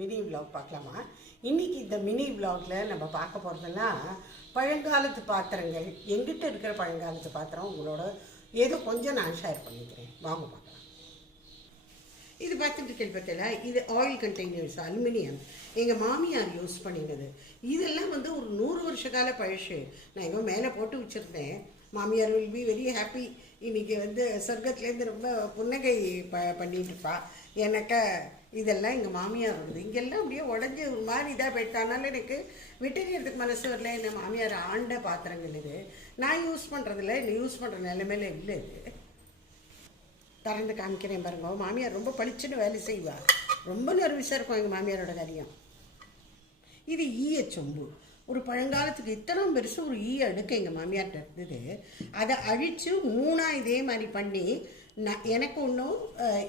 Mini vlog பார்க்கலாமா? இன்றைக்கி இந்த மினி விலாகில் நம்ம பார்க்க போகிறதுனா பழங்காலத்து பாத்திரங்கள். எங்கிட்ட இருக்கிற பழங்காலத்து பாத்திரம் உங்களோட ஏதோ கொஞ்சம் நான் ஷேர் பண்ணிக்கிறேன். வாங்க பார்க்கலாம். இது பார்த்துட்டு கேள்விப்பட்டல, இது ஆயில் கண்டெய்னர்ஸ், அலுமினியம். எங்கள் மாமியார் யூஸ் பண்ணினது. இதெல்லாம் வந்து ஒரு 100 வருஷ கால பழசு. நான் எங்கே மேலே போட்டு வச்சுருந்தேன். மாமியார் வில் பி வெரி ஹாப்பி. இன்றைக்கி வந்து சொர்க்கத்துலேருந்து ரொம்ப புன்னகை பண்ணிட்டு இருப்பா. எனக்கு இதெல்லாம் எங்கள் மாமியார் வருது. இங்கெல்லாம் அப்படியே உடஞ்சி ஒரு மாதிரி இதாக போயிட்டானால எனக்கு விட்டுறதுக்கு மனசு வரல. இந்த மாமியார் ஆண்ட பாத்திரங்கள் இது. நான் யூஸ் பண்ணுறதில்ல, இல்லை யூஸ் பண்ணுற நிலைமையில இல்லை. இது திறந்து காமிக்கிறேன் பாருங்க. மாமியார் ரொம்ப பளிச்சுன்னு வேலை செய்வா. ரொம்ப நர்வஸாக இருக்கும் எங்கள் மாமியாரோட காரியம். இது ஈயச்சொம்பு. ஒரு பழங்காலத்துக்கு இத்தனை பெருசு ஒரு ஈய அடுக்கு எங்கள் மாமியார்கிட்ட இருந்தது. அதை அழித்து 3 இதே மாதிரி பண்ணி எனக்கு ஒன்றும்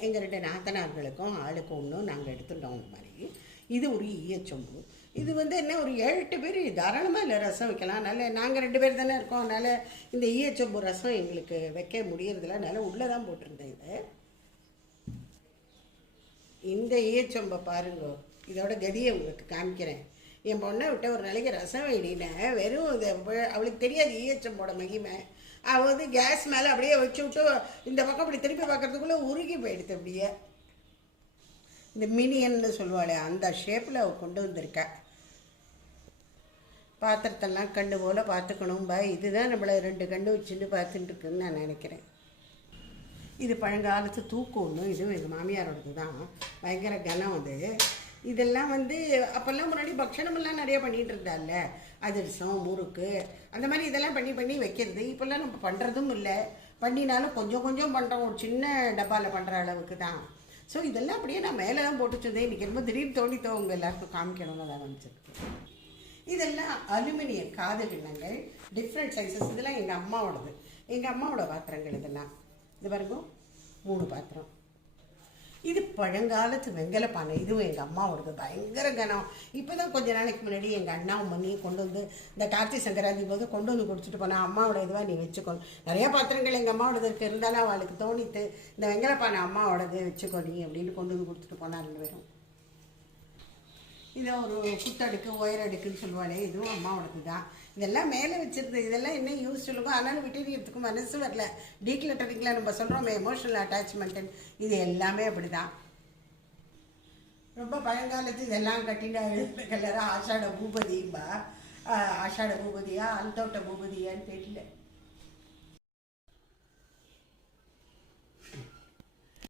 எங்கள் 2 நாத்தனார்களுக்கும் ஆளுக்கு ஒன்றும் நாங்கள் எடுத்துட்டோம். அந்த மாதிரி இது ஒரு ஈயச்சொம்பு. இது வந்து என்ன ஒரு 7-8 பேர் தாராளமாக இல்லை ரசம் வைக்கலாம். அதனால் நாங்கள் 2 பேர் தானே இருக்கோம். அதனால் இந்த ஈயச்சொம்பு ரசம் எங்களுக்கு வைக்க முடியறதில்ல. அதனால் உள்ளே தான் போட்டிருந்தேன். இது இந்த ஈயச்சொம்பை பாருங்க. இதோட கதியை உங்களுக்கு காமிக்கிறேன். என் பொண்ணை விட்ட ஒரு நாளைக்கு ரசம் வேடினேன். வெறும் இது அவளுக்கு தெரியாது ஈயச்சம்போட மகிமை. அவள் வந்து கேஸ் மேலே அப்படியே வச்சு விட்டு இந்த பக்கம் அப்படி திருப்பி பார்க்கறதுக்குள்ளே உருகி போயிடுது. அப்படியே இந்த மினியன்னு சொல்லுவாளே அந்த ஷேப்பில் அவள் கொண்டு வந்திருக்கா. பாத்திரத்தெல்லாம் கண்ணு போல் பார்த்துக்கணும் இதுதான் நம்மளை 2 கண்ணு வச்சுட்டு பார்த்துட்டு இருக்குன்னு நான் நினைக்கிறேன். இது பழங்காலத்து தூக்கு ஒன்று. இதுவும் எங்கள் மாமியாரோடது தான். பயங்கர கனம் அது. இதெல்லாம் வந்து அப்போல்லாம் முன்னாடி பக்ஷணமெல்லாம் நிறைய பண்ணிகிட்டு இருந்தால, அதிரசம் முறுக்கு அந்த மாதிரி இதெல்லாம் பண்ணி வைக்கிறது. இப்போல்லாம் நம்ம பண்ணுறதும் இல்லை. பண்ணினாலும் கொஞ்சம் கொஞ்சம் பண்ணுறோம். ஒரு சின்ன டப்பாவில் பண்ணுற அளவுக்கு தான். ஸோ இதெல்லாம் அப்படியே நான் மேலே தான் போட்டு வச்சுருந்தேன். இன்றைக்கி ரொம்ப திடீர்னு தோணித்தோ உங்கள் எல்லாருக்கும் காமிக்கணும்னு தான் நினச்சிருக்கேன். இதெல்லாம் அலுமினிய காது கிண்ணங்கள், டிஃப்ரெண்ட் சைஸஸ். இதெல்லாம் எங்கள் அம்மாவோடது. எங்கள் அம்மாவோட பாத்திரங்கள் இதெல்லாம். இது பாருங்க 3 பாத்திரம். இது பழங்காலத்து வெங்கல பானை. இதுவும் எங்கள் அம்மாவோடது. பயங்கர கனம். இப்போ தான் கொஞ்ச நாளைக்கு முன்னாடி எங்கள் அண்ணாவும் மண்ணியும் கொண்டு வந்து இந்த கார்த்திகை சங்கராந்தி போது கொண்டு வந்து கொடுத்துட்டு போனேன். அம்மாவோட இதுவாக நீ வச்சுக்கணும். நிறைய பாத்திரங்கள் எங்கள் அம்மாவோடது இருக்குது. இருந்தாலும் அவளுக்கு தோணித்து இந்த வெங்கல பானை அம்மாவோடது வச்சுக்கோ நீ அப்படின்னு கொண்டு வந்து கொடுத்துட்டு போனால் 2 பேரும். இதை ஒரு குத்தடுக்கு ஒயரடுக்குன்னு சொல்லுவாளே, இதுவும் அம்மாவோடது தான். இதெல்லாம் மேலே வச்சுருது. இதெல்லாம் என்ன யூஸ் சொல்லுவோம். ஆனாலும் விட்டுறதுக்கு மனசு வரல. டீக்ளட்டரிங்கில் நம்ம சொல்கிறோம் எமோஷனல் அட்டாச்மெண்ட்டுன்னு. இது எல்லாமே அப்படி தான். ரொம்ப பழங்காலத்து இதெல்லாம் கட்டிட்டு எழுந்த கலராக ஆஷாட பூபதிம்பா. ஆஷாட பூபதியா அல்தோட்ட பூபதியான்னு தெரியல.